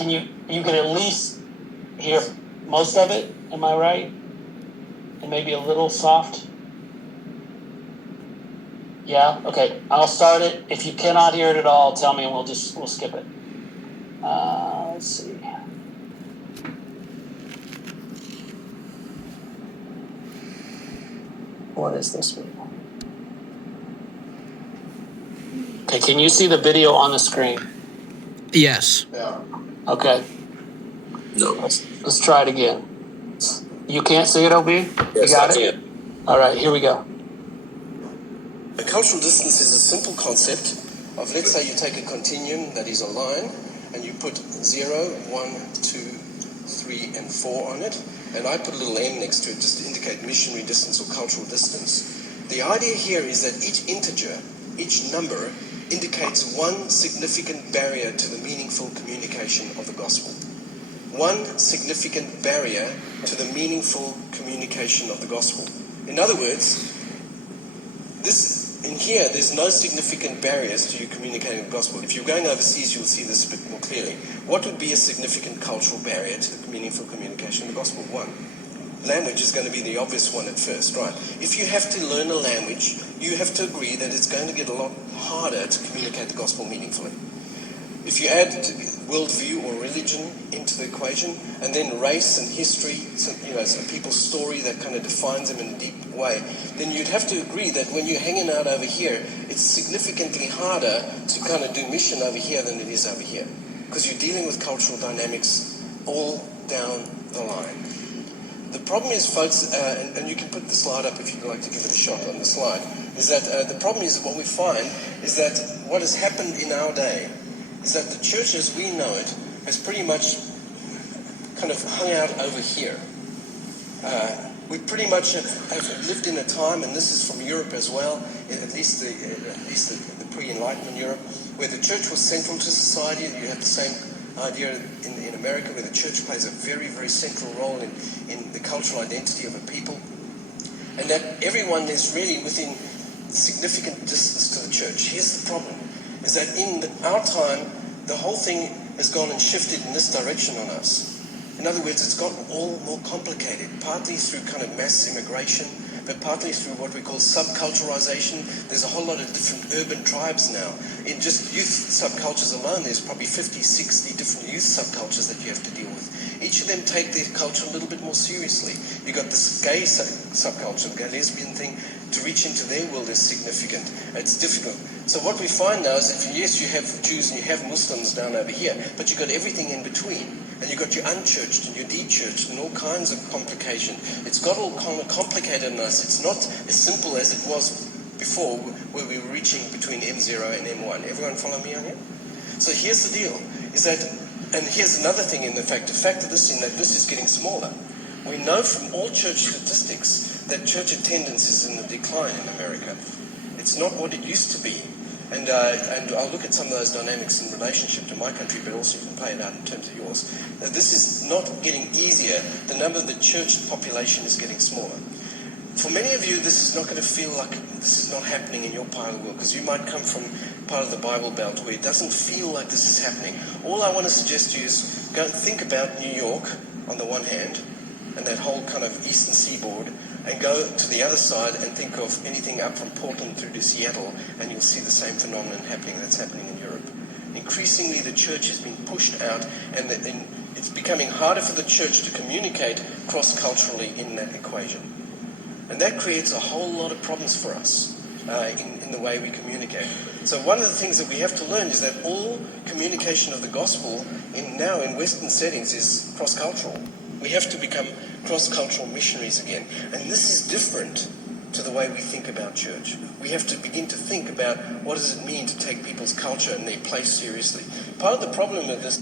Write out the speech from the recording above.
you can at least hear most of it, am I right? And maybe a little soft? Yeah? Okay, I'll start it. If you cannot hear it at all, tell me and we'll skip it. Let's see. What is this one? Okay, can you see the video on the screen? Yes. Yeah. Okay. No. Let's try it again. You can't see it, OB? Yes, you got I it? can. All right, here we go. A cultural distance is a simple concept of, let's say you take a continuum that is a line and you put 0, 1, 2, 3, and 4 on it, and I put a little m next to it just to indicate missionary distance or cultural distance. The idea here is that each integer, each number, indicates one significant barrier to the meaningful communication of the gospel. One significant barrier to the meaningful communication of the gospel. In other words, in here, there's no significant barriers to you communicating the gospel. If you're going overseas, you'll see this a bit more clearly. What would be a significant cultural barrier to the meaningful communication of the gospel? One, language is going to be the obvious one at first, right? If you have to learn a language, you have to agree that it's going to get a lot harder to communicate the gospel meaningfully. If you add worldview or religion into the equation, and then race and history, so people's story that kind of defines them in a deep way, then you'd have to agree that when you're hanging out over here, it's significantly harder to kind of do mission over here than it is over here, because you're dealing with cultural dynamics all down the line. The problem is, folks, and you can put the slide up if you'd like to give it a shot on the slide, is that the problem is what we find is that what has happened in our day is that the church as we know it has pretty much kind of hung out over here. We pretty much have lived in a time, and this is from Europe as well, at least the pre-Enlightenment Europe, where the church was central to society. You have the same idea in America, where the church plays a very, very central role in the cultural identity of a people, and that everyone is really within significant distance to the church. Here's the problem, is that in our time, the whole thing has gone and shifted in this direction on us. In other words, it's gotten all more complicated, partly through kind of mass immigration, but partly through what we call subculturalization. There's a whole lot of different urban tribes now. In just youth subcultures alone, there's probably 50, 60 different youth subcultures that you have to deal with. Each of them take their culture a little bit more seriously. You've got this gay subculture, the gay lesbian thing. To reach into their world is significant. It's difficult. So what we find now is that, yes, you have Jews and you have Muslims down over here, but you've got everything in between. And you've got your unchurched and your de-churched and all kinds of complication. It's got all kind of complicated in us. It's not as simple as it was before, where we were reaching between M0 and M1. Everyone follow me on here? So here's the deal, is that, and here's another thing in the fact of this, in that this is getting smaller. We know from all church statistics that church attendance is in the decline in America. It's not what it used to be. And I'll look at some of those dynamics in relationship to my country, but also you can play it out in terms of yours. This is not getting easier. The number of the church population is getting smaller. For many of you, this is not going to feel like this is not happening in your part of the world, because you might come from part of the Bible Belt where it doesn't feel like this is happening. All I want to suggest to you is go and think about New York on the one hand, and that whole kind of eastern seaboard, and go to the other side and think of anything up from Portland through to Seattle, and you'll see the same phenomenon that's happening in Europe. Increasingly, the church is being pushed out, and it's becoming harder for the church to communicate cross-culturally in that equation. And that creates a whole lot of problems for us in the way we communicate. So one of the things that we have to learn is that all communication of the gospel now in Western settings is cross-cultural. We have to become cross-cultural missionaries again. And this is different to the way we think about church. We have to begin to think about what does it mean to take people's culture and their place seriously. Part of the problem of this